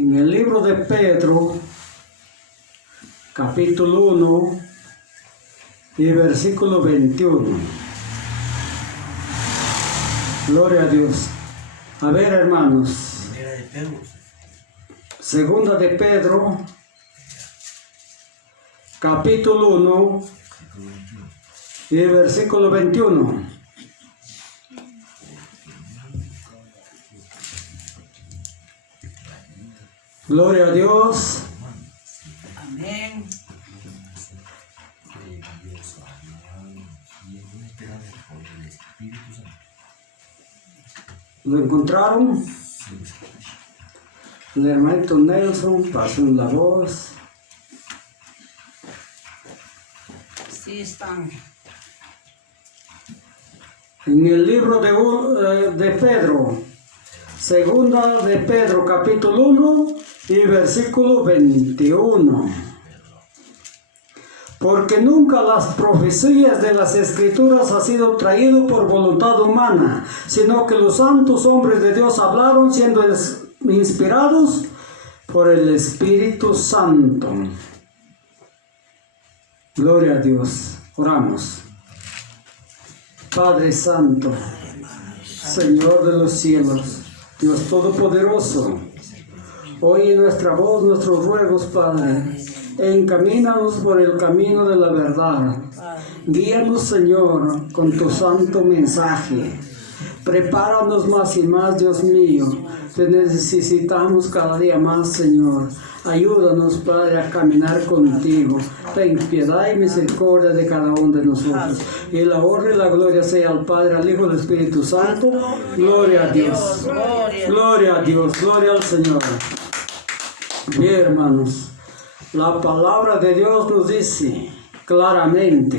En el libro de Pedro, capítulo 1 y versículo 21. Gloria a Dios. A ver, hermanos. Segunda de Pedro, capítulo 1 y versículo 21. Gloria a Dios. Amén. ¿Lo encontraron? El hermanito Nelson pasó la voz. Sí están. En el libro de Pedro, segunda de Pedro, capítulo 1 y versículo 21. Porque nunca las profecías de las Escrituras han sido traído por voluntad humana, sino que los santos hombres de Dios hablaron siendo inspirados por el Espíritu Santo. Gloria a Dios. Oramos. Padre Santo, Señor de los cielos, Dios Todopoderoso, oye nuestra voz, nuestros ruegos, Padre. Encamínanos por el camino de la verdad. Guíanos, Señor, con tu santo mensaje. Prepáranos más y más, Dios mío. Te necesitamos cada día más, Señor. Ayúdanos, Padre, a caminar contigo. Ten piedad y misericordia de cada uno de nosotros. Y la honra y la gloria sea al Padre, al Hijo y al Espíritu Santo. Gloria a Dios. Gloria a Dios. Gloria al Señor. Bien, hermanos. La palabra de Dios nos dice claramente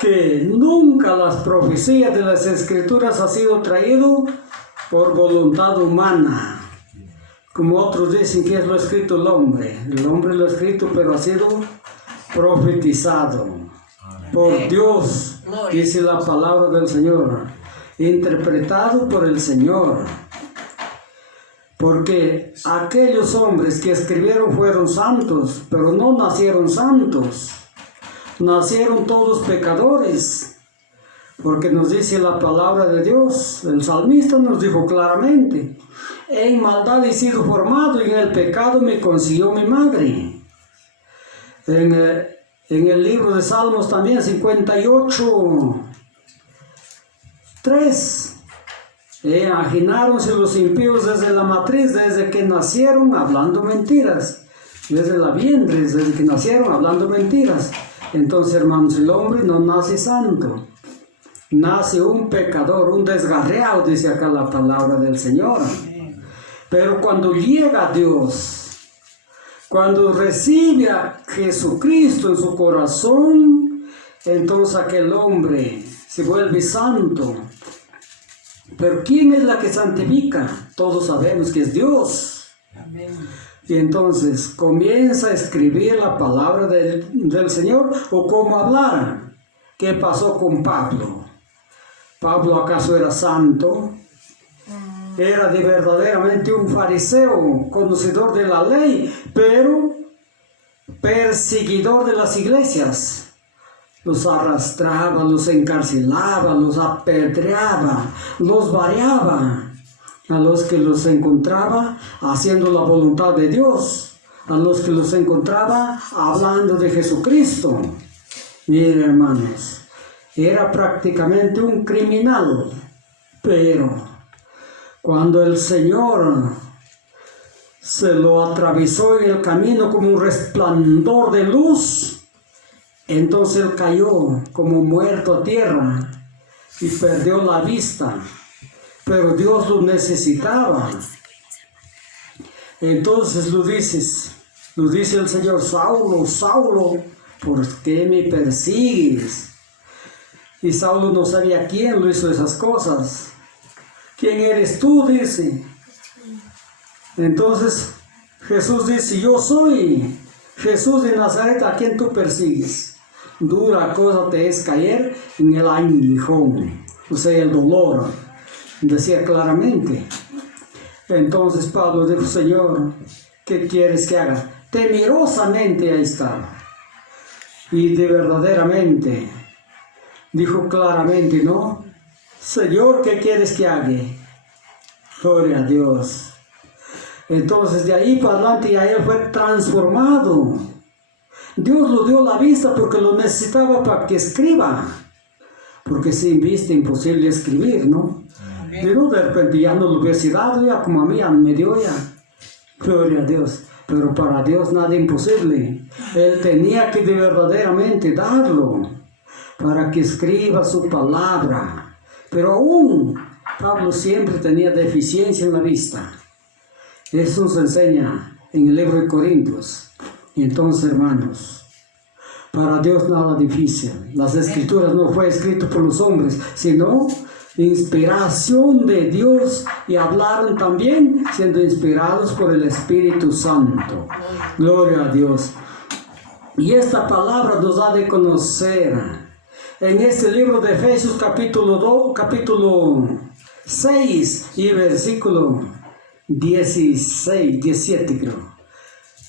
que nunca las profecías de las Escrituras han sido traído por voluntad humana. Como otros dicen que es lo escrito el hombre. El hombre lo ha escrito, pero ha sido profetizado por Dios, dice la palabra del Señor, interpretado por el Señor. Porque aquellos hombres que escribieron fueron santos, pero no nacieron santos. Nacieron todos pecadores. Porque nos dice la palabra de Dios, el salmista nos dijo claramente: en maldad he sido formado y en el pecado me concibió mi madre. En el libro de Salmos también, 58:3. Imaginaronse los impíos desde la matriz, desde que nacieron hablando mentiras. Desde la vientre, desde que nacieron hablando mentiras. Entonces, hermanos, el hombre no nace santo. Nace un pecador, un desgarreado, dice acá la palabra del Señor. Pero cuando llega a Dios, cuando recibe a Jesucristo en su corazón, entonces aquel hombre se vuelve santo. Pero ¿quién es la que santifica? Todos sabemos que es Dios. Amén. Y entonces comienza a escribir la palabra del Señor, o cómo hablar. ¿Qué pasó con Pablo? ¿Pablo acaso era santo? Era verdaderamente un fariseo, conocedor de la ley, pero perseguidor de las iglesias. Los arrastraba, los encarcelaba, los apedreaba, los variaba. A los que los encontraba haciendo la voluntad de Dios, a los que los encontraba hablando de Jesucristo. Miren, hermanos, era prácticamente un criminal, pero cuando el Señor se lo atravesó en el camino como un resplandor de luz, entonces él cayó como muerto a tierra y perdió la vista. Pero Dios lo necesitaba. Entonces lo dice el Señor: Saulo, Saulo, ¿por qué me persigues? Y Saulo no sabía quién lo hizo esas cosas. ¿Quién eres tú?, dice. Entonces Jesús dice: yo soy Jesús de Nazaret, a quien tú persigues. Dura cosa te es caer en el aguijón, o sea, el dolor. Decía claramente. Entonces Pablo dijo, Señor, ¿qué quieres que haga? Temerosamente ahí estaba. Y de verdaderamente, dijo claramente, ¿no? Señor, ¿qué quieres que haga? Gloria a Dios. Entonces de ahí para adelante ya él fue transformado. Dios lo dio la vista porque lo necesitaba para que escriba. Porque sin vista imposible escribir, ¿no? Pero de repente ya no lo hubiese dado, ya como a mí ya me dio ya. Gloria a Dios. Pero para Dios nada imposible. Él tenía que de verdaderamente darlo para que escriba su palabra. Pero aún Pablo siempre tenía deficiencia en la vista. Eso se enseña en el libro de Corintios. Y entonces, hermanos, para Dios nada difícil. Las escrituras no fue escrito por los hombres, sino inspiración de Dios, y hablaron también siendo inspirados por el Espíritu Santo. Gloria a Dios. Y esta palabra nos ha de conocer en este libro de Efesios capítulo 6 y versículo 17 creo.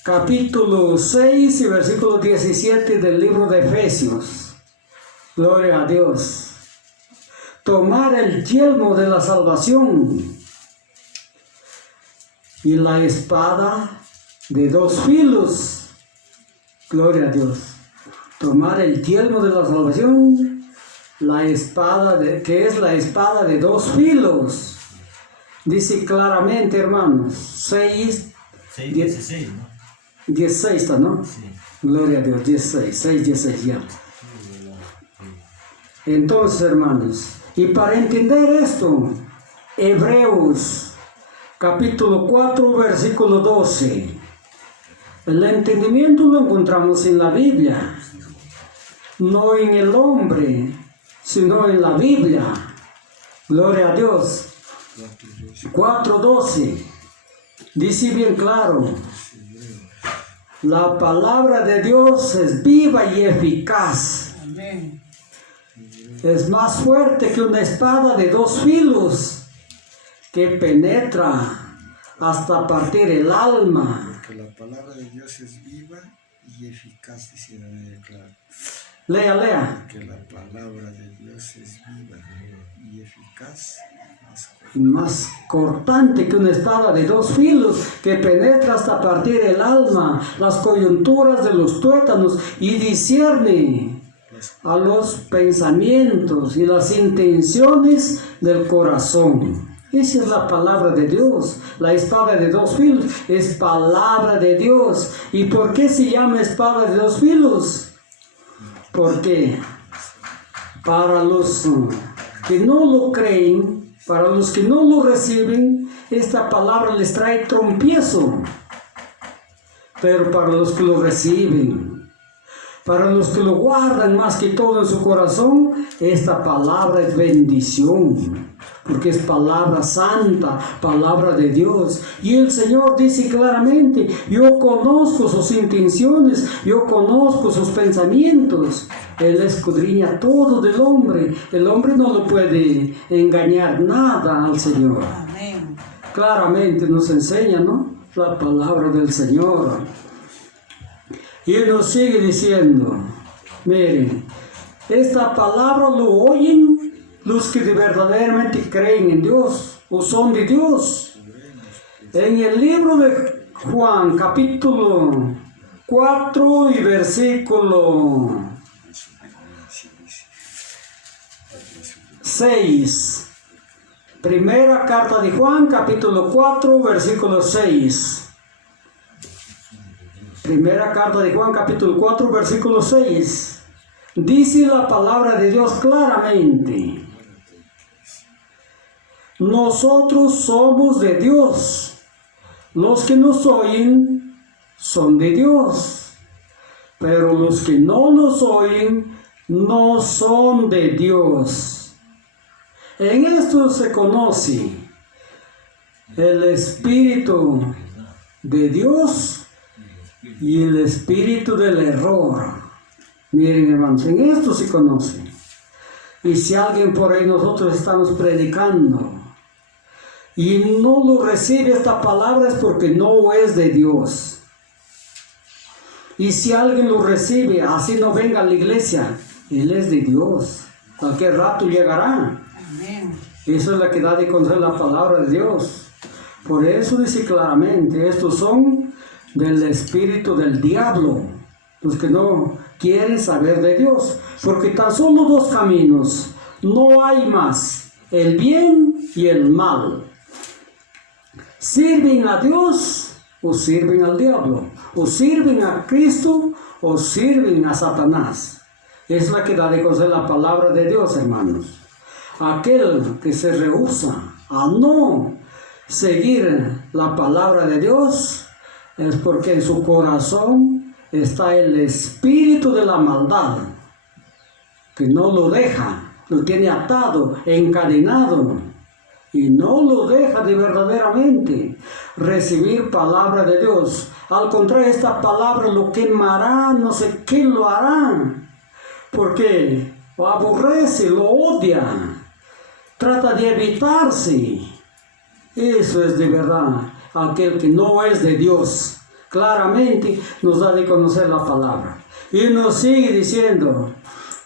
Capítulo 6 y versículo 17 del libro de Efesios. Gloria a Dios. Tomar el yelmo de la salvación y la espada de dos filos. Gloria a Dios. Tomar el yelmo de la salvación, la espada que es la espada de dos filos. Dice claramente, hermanos, 16, ¿no? 16, ¿no? Sí. Gloria a Dios, 16 ya. Entonces, hermanos, y para entender esto, Hebreos capítulo 4, versículo 12. El entendimiento lo encontramos en la Biblia, no en el hombre, sino en la Biblia. Gloria a Dios. 4:12. Dice bien claro, la palabra de Dios es viva y eficaz. Amén. Es más fuerte que una espada de dos filos, que penetra hasta partir el alma. Porque la palabra de Dios es viva y eficaz, dice la Biblia, claro. Lea. Porque la palabra de Dios es viva y eficaz, más cortante que una espada de dos filos, que penetra hasta partir el alma, las coyunturas de los tuétanos, y discierne a los pensamientos y las intenciones del corazón. Esa es la palabra de Dios. La espada de dos filos es palabra de Dios. ¿Y por qué se llama espada de dos filos? Porque para los que no lo creen, para los que no lo reciben, esta palabra les trae trompiezo. Pero para los que lo reciben, para los que lo guardan más que todo en su corazón, esta palabra es bendición, porque es palabra santa, palabra de Dios. Y el Señor dice claramente, yo conozco sus intenciones, yo conozco sus pensamientos. Él escudriña todo del hombre. El hombre no lo puede engañar nada al Señor. Amén. Claramente nos enseña, ¿no?, la palabra del Señor. Y Él nos sigue diciendo, miren, esta palabra lo oyen los que verdaderamente creen en Dios o son de Dios. En el libro de Juan, capítulo 4 y versículo 6. Primera carta de Juan, capítulo 4, versículo 6. Primera carta de Juan, capítulo 4, versículo 6. Dice la palabra de Dios claramente: nosotros somos de Dios. Los que nos oyen son de Dios. Pero los que no nos oyen no son de Dios. En esto se conoce el Espíritu de Dios y el espíritu del error. Miren, hermanos, en esto se conoce. Y si alguien por ahí nosotros estamos predicando y no lo recibe esta palabra es porque no es de Dios. Y si alguien lo recibe, así no venga a la iglesia, Él es de Dios. Cualquier rato llegará. Amén. Eso es la que da de conocer la palabra de Dios. Por eso dice claramente, estos son del espíritu del diablo, los que no quieren saber de Dios. Porque tan solo dos caminos, no hay más, el bien y el mal. Sirven a Dios o sirven al diablo, o sirven a Cristo o sirven a Satanás. Es la que da de conocer la palabra de Dios, hermanos. Aquel que se rehúsa a no seguir la palabra de Dios es porque en su corazón está el espíritu de la maldad, que no lo deja, lo tiene atado, encadenado, y no lo deja de verdaderamente recibir palabra de Dios. Al contrario, esta palabra lo quemará, no sé qué lo hará, porque lo aborrece, lo odia, trata de evitarse. Eso es de verdad, aquel que no es de Dios. Claramente nos da de conocer la palabra. Y nos sigue diciendo,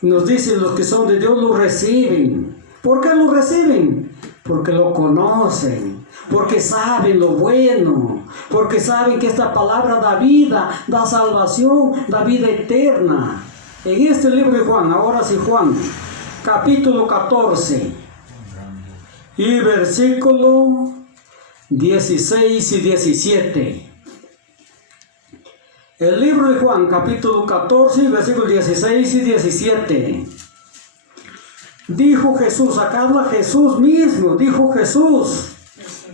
nos dice los que son de Dios lo reciben. ¿Por qué lo reciben? Porque lo conocen, porque saben lo bueno, porque saben que esta palabra da vida, da salvación, da vida eterna. En este libro de Juan, ahora sí Juan, capítulo 14 y versículo 16 y 17. El libro de Juan, capítulo 14, versículos 16 y 17. Dijo Jesús, acá habla Jesús mismo, dijo Jesús,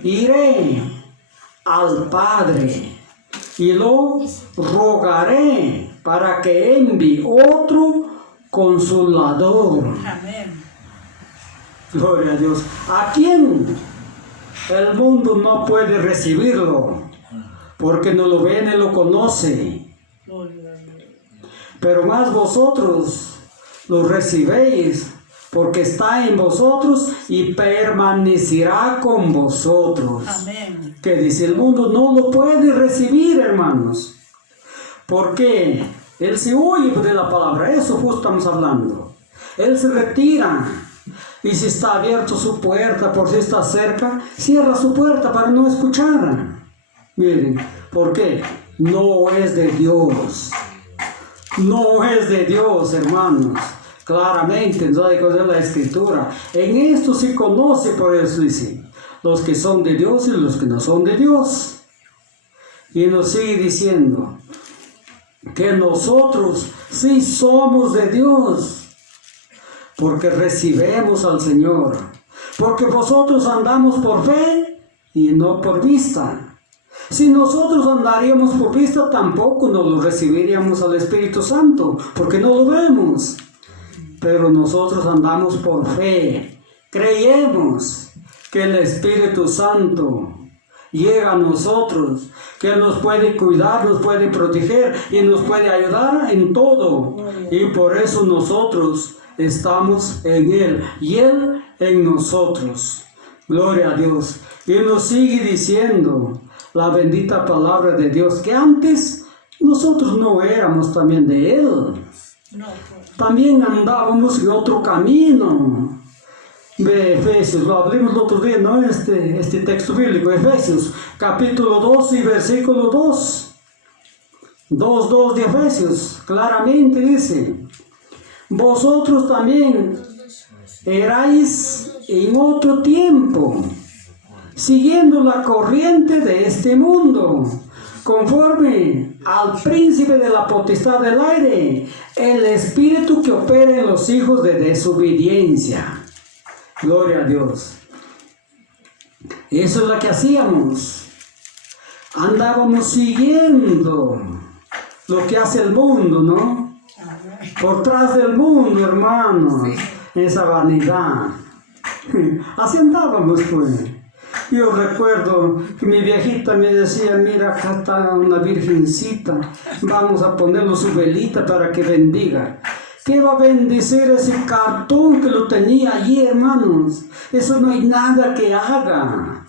iré al Padre y lo rogaré para que envíe otro consolador. Amén. Gloria a Dios. ¿A quién? El mundo no puede recibirlo, porque no lo ve ni lo conoce. Pero más vosotros lo recibéis, porque está en vosotros y permanecerá con vosotros. Amén. Que dice, el mundo no lo puede recibir, hermanos, porque él se huye de la palabra. Eso justo estamos hablando. Él se retira. Y si está abierto su puerta, por si está cerca, cierra su puerta para no escuchar. Miren, ¿por qué? No es de Dios. No es de Dios, hermanos. Claramente nos da de conocer la Escritura. En esto se conoce, por eso dice, los que son de Dios y los que no son de Dios. Y nos sigue diciendo que nosotros sí somos de Dios, porque recibimos al Señor, porque vosotros andamos por fe y no por vista. Si nosotros andaríamos por vista, tampoco nos lo recibiríamos al Espíritu Santo, porque no lo vemos. Pero nosotros andamos por fe, creemos que el Espíritu Santo llega a nosotros, que Él nos puede cuidar, nos puede proteger y nos puede ayudar en todo. Y por eso nosotros estamos en Él y Él en nosotros. Gloria a Dios. Y nos sigue diciendo la bendita palabra de Dios, que antes nosotros no éramos también de Él. También andábamos en otro camino. De Efesios, lo hablamos el otro día, ¿no? Este texto bíblico, Efesios, capítulo 2 y versículo 2. 2 de Efesios, claramente dice, vosotros también erais en otro tiempo, siguiendo la corriente de este mundo, conforme al príncipe de la potestad del aire, el espíritu que opera en los hijos de desobediencia. Gloria a Dios. Eso es lo que hacíamos. Andábamos siguiendo lo que hace el mundo, ¿no? Por tras del mundo, hermanos, esa vanidad. Así andábamos, pues. Yo recuerdo que mi viejita me decía, mira, acá está una virgencita, vamos a ponerle su velita para que bendiga. ¿Qué va a bendecir ese cartón que lo tenía allí, hermanos? Eso no hay nada que haga.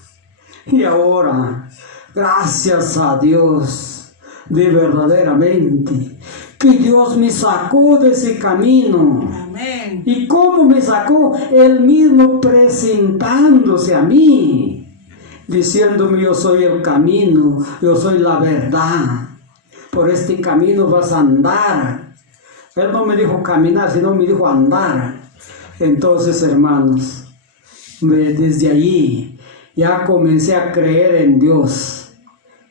Y ahora, gracias a Dios, de verdaderamente, que Dios me sacó de ese camino. Amén. ¿Y cómo me sacó? Él mismo presentándose a mí, diciéndome: yo soy el camino, yo soy la verdad. Por este camino vas a andar. Él no me dijo caminar, sino me dijo andar. Entonces, hermanos, desde allí ya comencé a creer en Dios.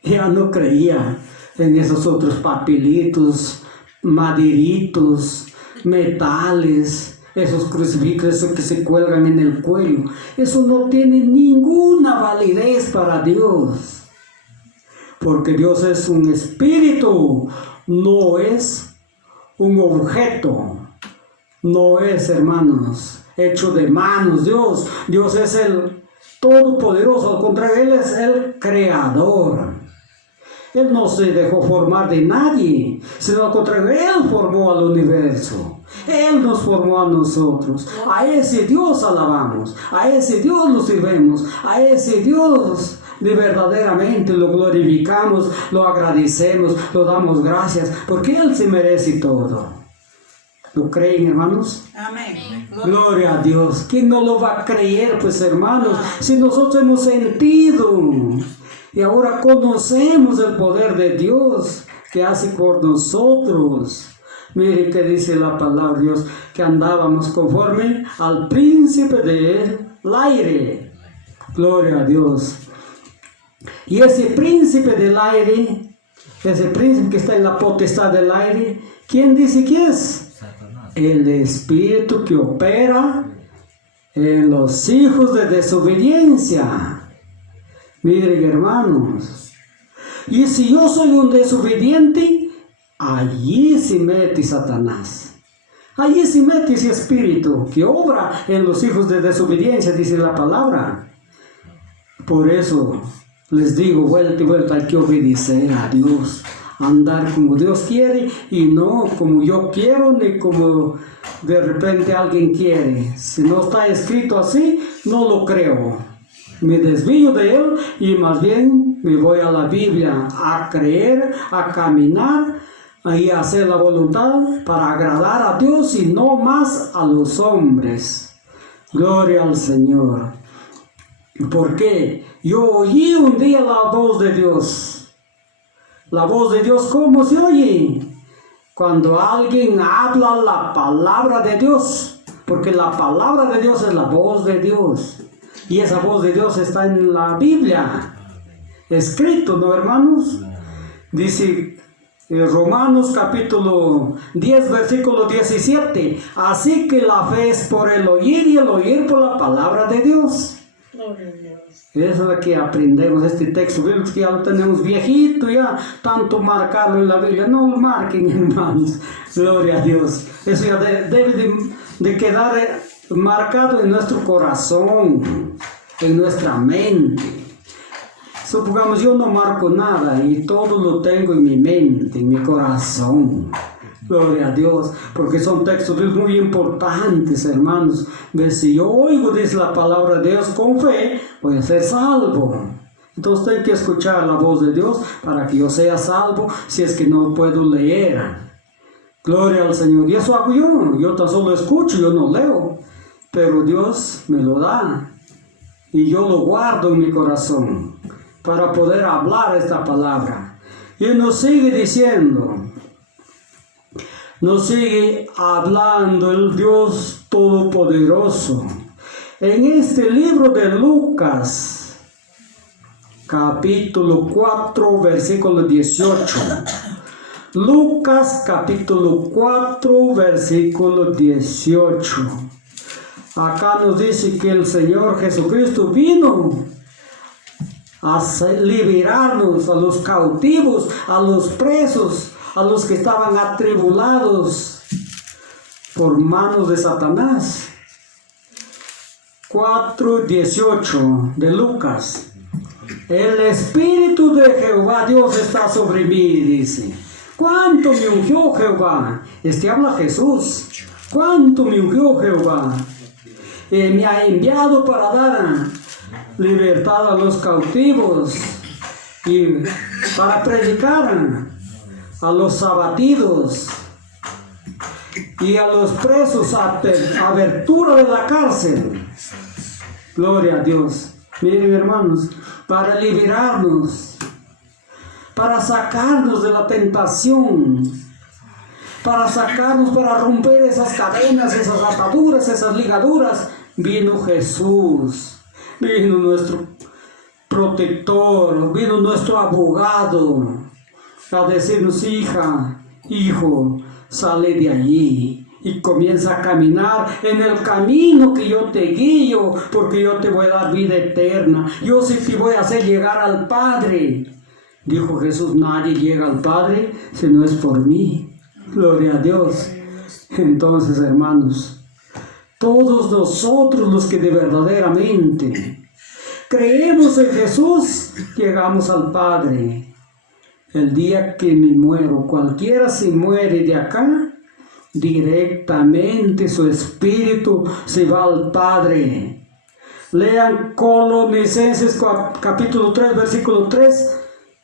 Ya no creía en esos otros papelitos, maderitos, metales, esos crucifijos que se cuelgan en el cuello. Eso no tiene ninguna validez para Dios. Porque Dios es un espíritu, no es un objeto. No es, hermanos, hecho de manos. Dios es el Todopoderoso. Al contrario, Él es el Creador. Él no se dejó formar de nadie, sino al contrario, Él formó al universo. Él nos formó a nosotros. A ese Dios alabamos, a ese Dios lo sirvemos, a ese Dios de verdaderamente lo glorificamos, lo agradecemos, lo damos gracias, porque Él se merece todo. ¿Lo creen, hermanos? Amén. Gloria a Dios. ¿Quién no lo va a creer, pues, hermanos? Si nosotros hemos sentido y ahora conocemos el poder de Dios que hace por nosotros. Mire que dice la palabra de Dios, que andábamos conforme al príncipe del aire. Gloria a Dios. Y ese príncipe del aire, ese príncipe que está en la potestad del aire, ¿quién dice que es? El espíritu que opera en los hijos de desobediencia. Miren, hermanos, y si yo soy un desobediente, allí se mete Satanás. Allí se mete ese espíritu que obra en los hijos de desobediencia, dice la palabra. Por eso les digo, vuelta y vuelta, hay que obedecer a Dios, andar como Dios quiere y no como yo quiero ni como de repente alguien quiere. Si no está escrito así, no lo creo. Me desvío de él y más bien me voy a la Biblia a creer, a caminar y a hacer la voluntad para agradar a Dios y no más a los hombres. Gloria al Señor. ¿Por qué? Yo oí un día la voz de Dios. La voz de Dios, ¿cómo se oye? Cuando alguien habla la palabra de Dios, porque la palabra de Dios es la voz de Dios. Y esa voz de Dios está en la Biblia, escrito, ¿no, hermanos? Dice Romanos capítulo 10, versículo 17. Así que la fe es por el oír y el oír por la palabra de Dios. Eso es lo que aprendemos, este texto bíblico que ya lo tenemos viejito, ya tanto marcarlo en la Biblia. No lo marquen, hermanos. Gloria a Dios. Eso ya debe de quedar marcado en nuestro corazón, en nuestra mente. Supongamos, yo no marco nada y todo lo tengo en mi mente, en mi corazón. Gloria a Dios, porque son textos muy importantes, hermanos. Si yo oigo, dice la palabra de Dios, con fe, voy a ser salvo. Entonces tengo que escuchar la voz de Dios para que yo sea salvo, si es que no puedo leer. Gloria al Señor. Y eso hago yo tan solo escucho, yo no leo. Pero Dios me lo da y yo lo guardo en mi corazón para poder hablar esta palabra. Y nos sigue diciendo, nos sigue hablando el Dios Todopoderoso en este libro de Lucas, capítulo 4, versículo 18. Lucas, capítulo 4, versículo 18. Acá nos dice que el Señor Jesucristo vino a liberarnos a los cautivos, a los presos, a los que estaban atribulados por manos de Satanás. 4:18 de Lucas. El Espíritu de Jehová Dios está sobre mí, dice. ¿Cuánto me ungió Jehová? Habla Jesús. ¿Cuánto me ungió Jehová? Me ha enviado para dar libertad a los cautivos y para predicar a los abatidos y a los presos abertura de la cárcel. Gloria a Dios. Miren, hermanos, para liberarnos, para sacarnos de la tentación, para sacarnos, para romper esas cadenas, esas ataduras, esas ligaduras, vino Jesús, vino nuestro protector, vino nuestro abogado a decirnos: hija, hijo, sale de allí y comienza a caminar en el camino que yo te guío, porque yo te voy a dar vida eterna, yo sí te voy a hacer llegar al Padre. Dijo Jesús: nadie llega al Padre si no es por mí. Gloria a Dios. Entonces, hermanos, todos nosotros los que de verdaderamente creemos en Jesús, llegamos al Padre. El día que me muero, cualquiera se muere de acá, directamente su espíritu se va al Padre. Lean Colosenses capítulo 3, versículo 3.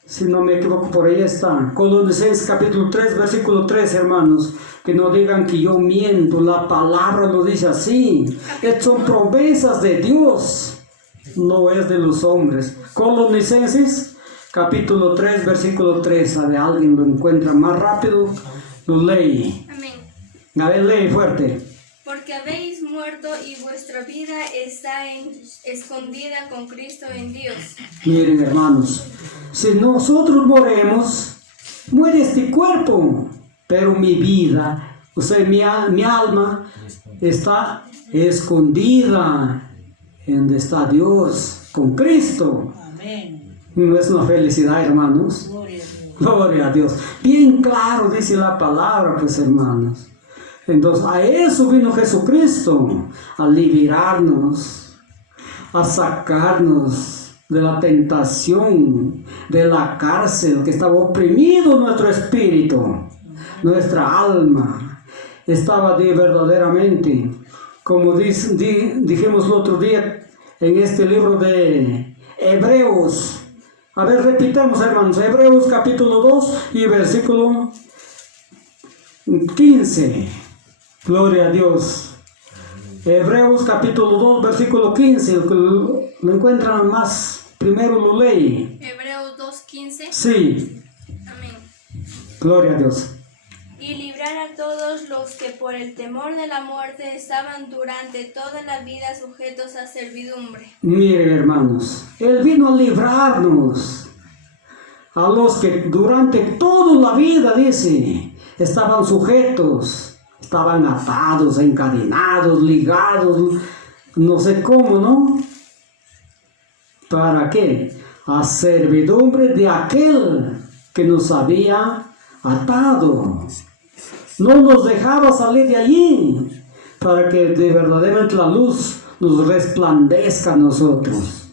Si no me equivoco, por ahí está. Colosenses capítulo 3, versículo 3, hermanos. Que no digan que yo miento, la palabra lo dice así. Son promesas de Dios, no es de los hombres. Colosenses capítulo 3, versículo 3. ¿Sabe? Alguien lo encuentra más rápido, lo lee. Amén. A ver, lee fuerte. Porque habéis muerto y vuestra vida está escondida con Cristo en Dios. Miren, hermanos, si nosotros moremos, muere este cuerpo, pero mi vida, o sea, mi alma está escondida en donde está Dios, con Cristo. Amén. ¿No es una felicidad, hermanos? Gloria a Dios. Gloria a Dios. Bien claro dice la palabra, pues, hermanos. Entonces, a eso vino Jesucristo, a liberarnos, a sacarnos de la tentación, de la cárcel que estaba oprimido nuestro espíritu, nuestra alma. Estaba verdaderamente, como dijimos el otro día en este libro de Hebreos. A ver, repitamos, hermanos, Hebreos capítulo 2 y versículo 15. Gloria a Dios. Hebreos capítulo 2, versículo 15. El que lo encuentran más, primero lo lee. Hebreos 2:15. Sí. Amén. Gloria a Dios. Y librar a todos los que por el temor de la muerte estaban durante toda la vida sujetos a servidumbre. Miren, hermanos, Él vino a librarnos. A los que durante toda la vida, dice, estaban sujetos, estaban atados, encadenados, ligados, no sé cómo, ¿no? ¿Para qué? A servidumbre de aquel que nos había atado. No nos dejaba salir de allí, para que de verdaderamente la luz nos resplandezca a nosotros.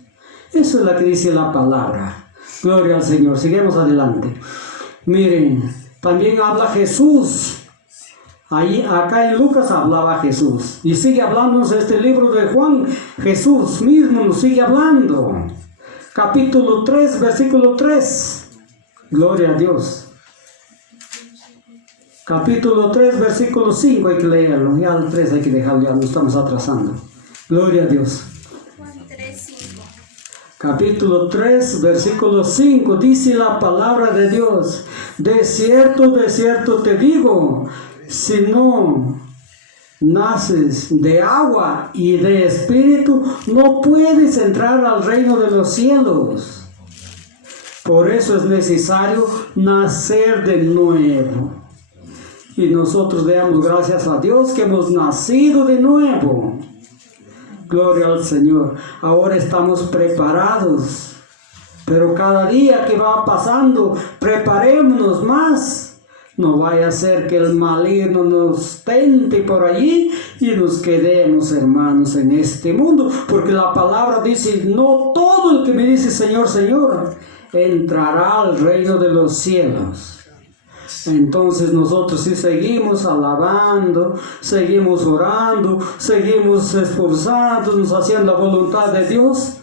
Eso es lo que dice la palabra. Gloria al Señor. Seguimos adelante. Miren, también habla Jesús. Acá en Lucas hablaba Jesús. Y sigue hablándonos este libro de Juan. Jesús mismo nos sigue hablando. Capítulo 3, versículo 3. Gloria a Dios. Capítulo 3, versículo 5, hay que leerlo. Ya el 3 hay que dejarlo, ya nos estamos atrasando. Gloria a Dios. Juan 3:5. Capítulo 3, versículo 5, dice la palabra de Dios: de cierto te digo, si no naces de agua y de espíritu, no puedes entrar al reino de los cielos. Por eso es necesario nacer de nuevo. Y nosotros le damos gracias a Dios que hemos nacido de nuevo. Gloria al Señor. Ahora estamos preparados. Pero cada día que va pasando, preparémonos más. No vaya a ser que el maligno nos tente por allí y nos quedemos, hermanos, en este mundo. Porque la palabra dice: no todo el que me dice Señor, Señor, entrará al reino de los cielos. Entonces nosotros sí seguimos alabando, seguimos orando, seguimos esforzándonos, haciendo la voluntad de Dios.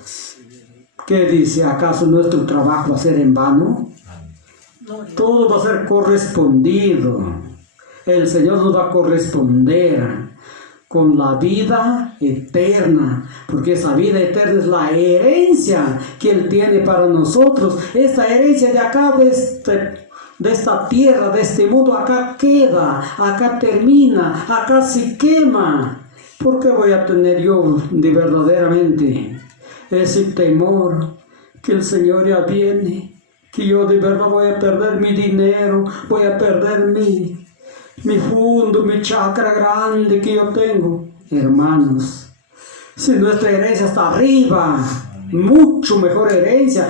¿Qué dice? ¿Acaso nuestro trabajo va a ser en vano? Gloria. Todo va a ser correspondido. El Señor nos va a corresponder con la vida eterna, porque esa vida eterna es la herencia que Él tiene para nosotros. Esta herencia de acá, de esta tierra, de este mundo, acá queda, acá termina, acá se quema. ¿Por qué voy a tener yo de verdaderamente ese temor que el Señor ya viene? Que yo de verdad voy a perder mi dinero, voy a perder mi fondo, mi chakra grande que yo tengo. Hermanos, si nuestra herencia está arriba, mucho mejor herencia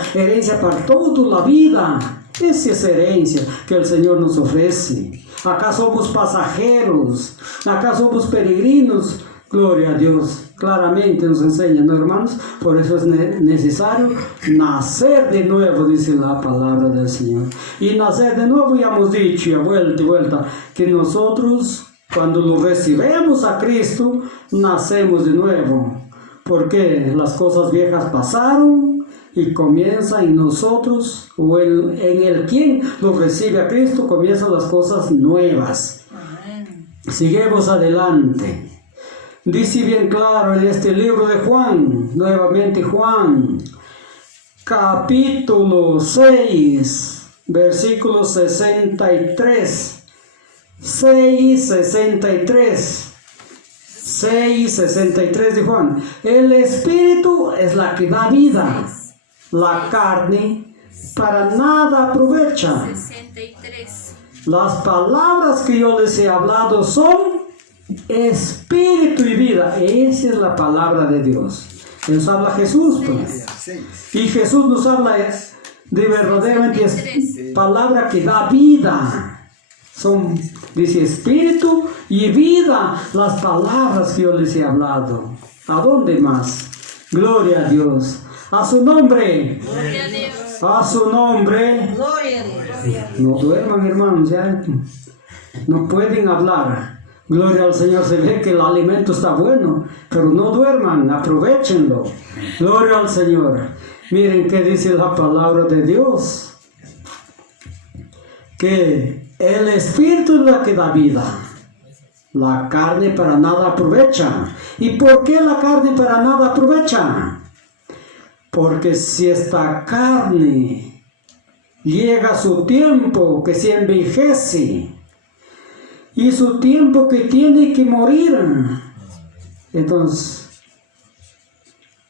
para toda la vida. Esa es herencia que el Señor nos ofrece. Acá somos pasajeros, acá somos peregrinos. Gloria a Dios, claramente nos enseña, ¿no, hermanos? Por eso es necesario nacer de nuevo, dice la palabra del Señor. Y nacer de nuevo, ya hemos dicho, y vuelta, que nosotros, cuando lo recibimos a Cristo, nacemos de nuevo. Porque las cosas viejas pasaron y comienza en nosotros, o en el quien lo recibe a Cristo, comienzan las cosas nuevas. Amén. Seguimos adelante. Dice bien claro en este libro de Juan, nuevamente Juan, capítulo 6, versículo 63. 6:63 de Juan. El Espíritu es la que da vida, la carne para nada aprovecha. 63. Las palabras que yo les he hablado son espíritu y vida. Esa es la palabra de Dios. Nos habla Jesús, pues. 6. Y Jesús nos habla de verdaderamente es palabra que da vida. Son, dice, espíritu y vida las palabras que yo les he hablado. ¿A dónde más? Gloria a Dios. A su nombre. Gloria a Dios. A su nombre. Gloria a Dios. No duerman, hermanos, ya no pueden hablar. Gloria al Señor, se ve que el alimento está bueno, pero no duerman, aprovechenlo. Gloria al Señor. Miren qué dice la palabra de Dios. Que el Espíritu es la que da vida. La carne para nada aprovecha. ¿Y por qué la carne para nada aprovecha? Porque si esta carne llega su tiempo que se envejece y su tiempo que tiene que morir, entonces,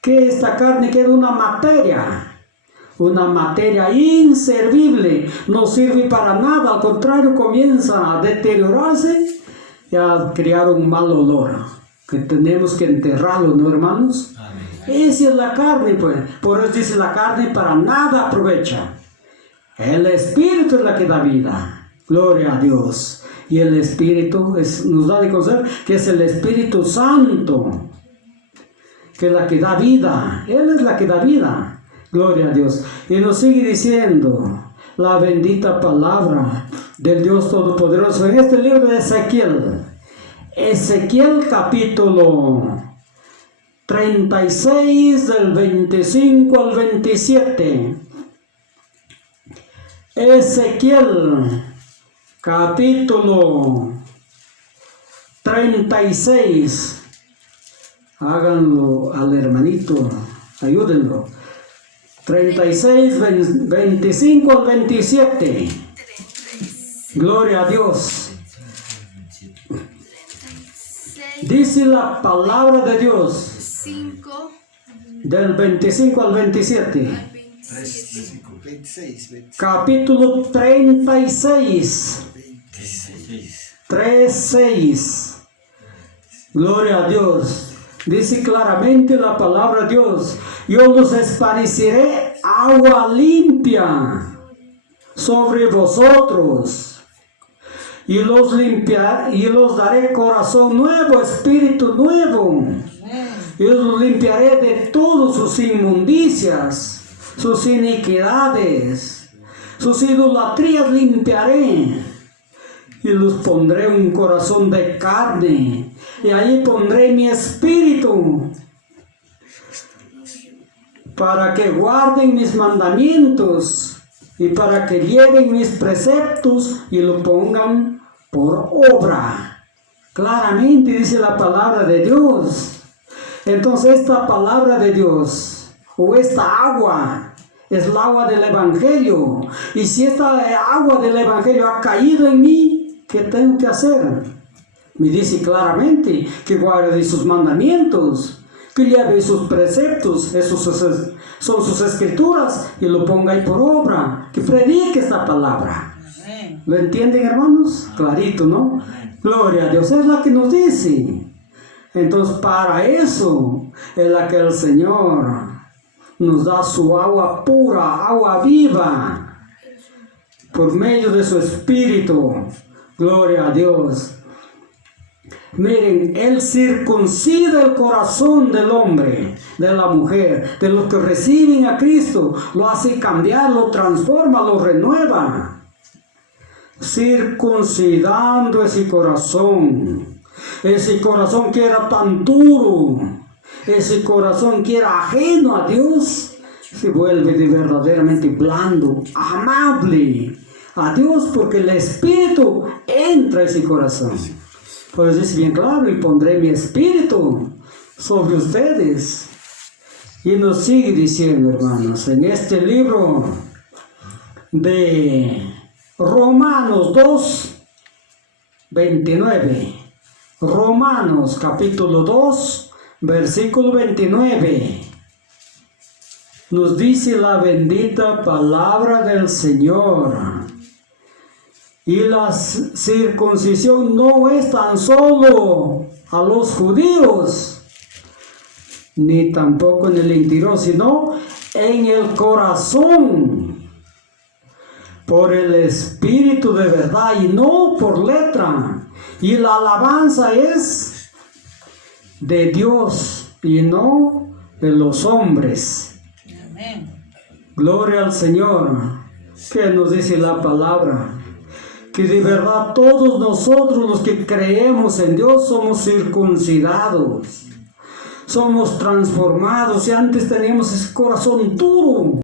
que esta carne queda una materia inservible, no sirve para nada, al contrario comienza a deteriorarse y a crear un mal olor, que tenemos que enterrarlo, ¿no, hermanos? Esa es la carne, pues. Por eso dice la carne para nada aprovecha. El Espíritu es la que da vida. Gloria a Dios. Y el Espíritu nos da de conocer que es el Espíritu Santo, que es la que da vida. Él es la que da vida. Gloria a Dios. Y nos sigue diciendo la bendita palabra del Dios Todopoderoso en este libro de Ezequiel. Ezequiel capítulo 36 del 25 al 27. Ezequiel capítulo 36. Háganlo al hermanito, ayúdenlo. 36, 25 al 27. Gloria a Dios. Dice la palabra de Dios 5 del 25 al 27. al 27. 26. Capítulo 36. 3:6. Gloria a Dios. Dice claramente la palabra de Dios: yo los esparciré agua limpia sobre vosotros, y los limpiaré, y los daré corazón nuevo, espíritu nuevo. Y los limpiaré de todas sus inmundicias, sus iniquidades, sus idolatrías limpiaré. Y los pondré un corazón de carne, y ahí pondré mi espíritu. para que guarden mis mandamientos y para que lleven mis preceptos y lo pongan por obra. Claramente dice la palabra de Dios. Entonces esta palabra de Dios o esta agua es el agua del Evangelio. Y si esta agua del Evangelio ha caído en mí, ¿qué tengo que hacer? Me dice claramente que guarde sus mandamientos, que lleve sus preceptos, esos son sus escrituras, y lo ponga ahí por obra, que predique esta palabra. ¿Lo entienden, hermanos? Clarito, ¿no? Gloria a Dios, es la que nos dice. Entonces, para eso es la que el Señor nos da su agua pura, agua viva, por medio de su Espíritu. Gloria a Dios. Miren, Él circuncida el corazón del hombre, de la mujer, de los que reciben a Cristo, lo hace cambiar, lo transforma, lo renueva. Circuncidando ese corazón que era tan duro, ese corazón que era ajeno a Dios, se vuelve de verdaderamente blando, amable a Dios, porque el Espíritu entra a ese corazón. Pues dice bien claro, y pondré mi Espíritu sobre ustedes. Y nos sigue diciendo, hermanos, en este libro de Romanos 2, 29. Romanos capítulo 2, versículo 29. Nos dice la bendita palabra del Señor. Y la circuncisión no es tan solo a los judíos, ni tampoco en el interior, sino en el corazón, por el Espíritu de verdad y no por letra. Y la alabanza es de Dios y no de los hombres. Amén. Gloria al Señor. ¿Qué nos dice la palabra? Que de verdad todos nosotros los que creemos en Dios somos circuncidados, somos transformados. Y antes teníamos ese corazón duro,